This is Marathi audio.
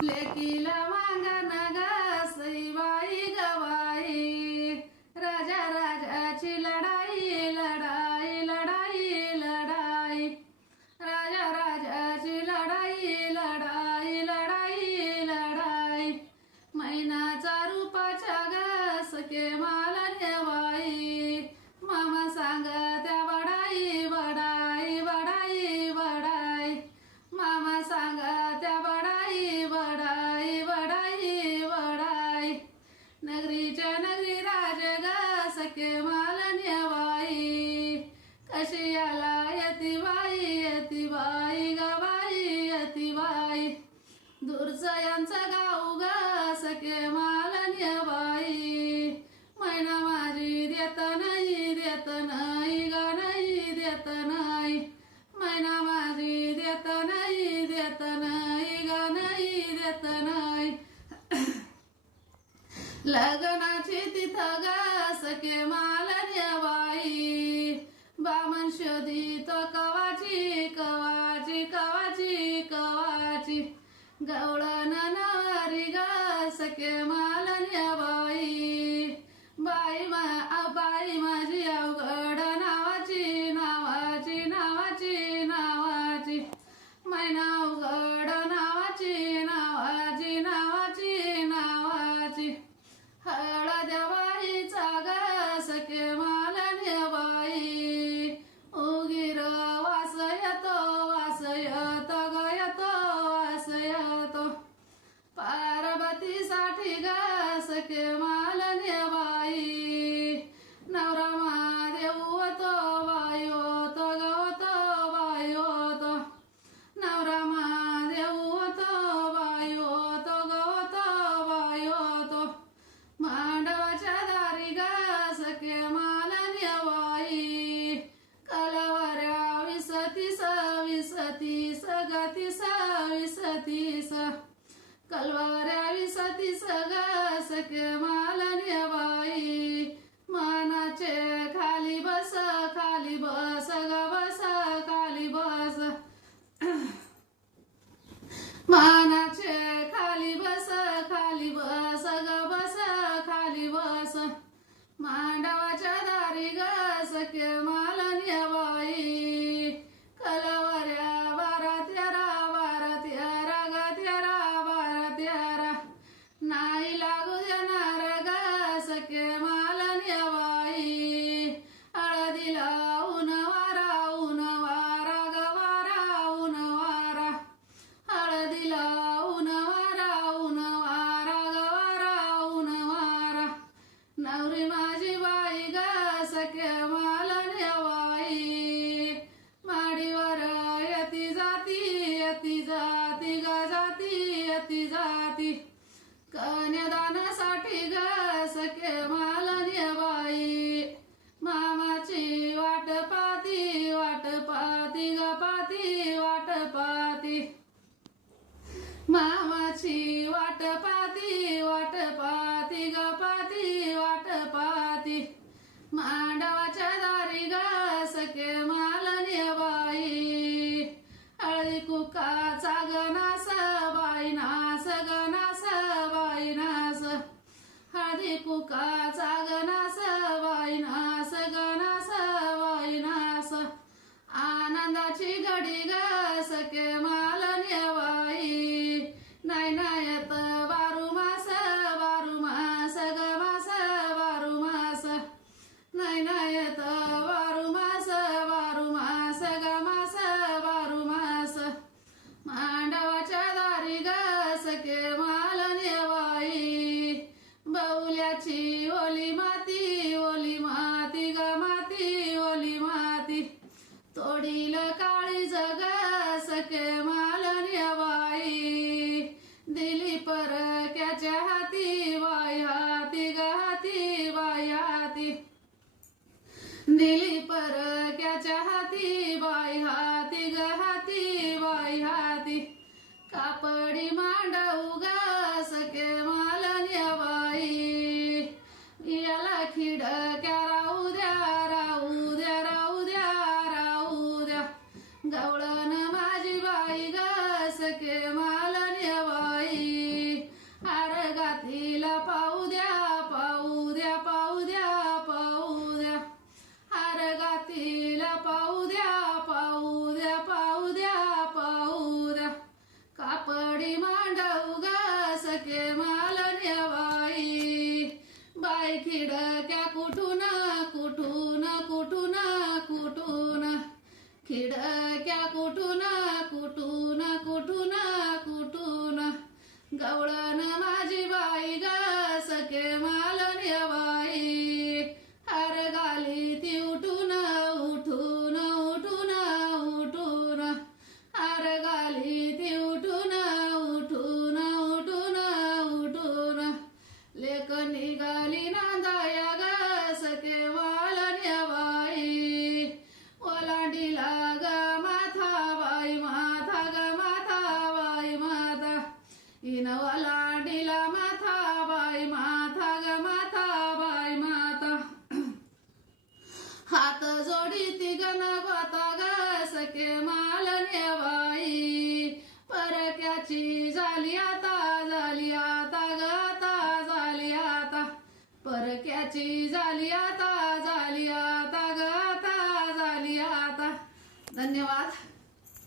लेकीला वांगा नगा. गे मालन्य बाई मैना माझी देत नाही देत नाही ग नाही देत नाही. मैना माझी देत नाही देत नाही ग नाही देत नाही. लग्नाची तिथं गासके मालन्य बाई बामन शोधी तो कवाची कवाची कवाची कवाची. गवळ सगती सविसती स कलवाऱ्या विसती ग सखे बाई मानाचे खाली बस खाली बस ग बस खाली बस. मानाचे मामाची वाट पाती वाट पाती ग पाती वाट पाती मांडवाच्या दारी ग सके मालनी बाई हळदी कुकाचा गनास बाई नास गनास बाई नास. हळदी कुकाचा गनास बाई नास गनास बाई नास. आनंदाची घडी ग परक्याच्या हाती बाई हाती ग हाती बाई हाती. कापडी मांडव सके मालन्या बाई. याला खिडक्या राहू द्या राहू द्या राहू द्या राहू द्या. गवळन माझी बाई ग सके मालन्या बाई. आर गातील പരിമാണ്ടാവുക झाली आता झाली आता गाता आता झाली आता. परक्याची झाली आता झाली आता गाता आता झाली आता. धन्यवाद.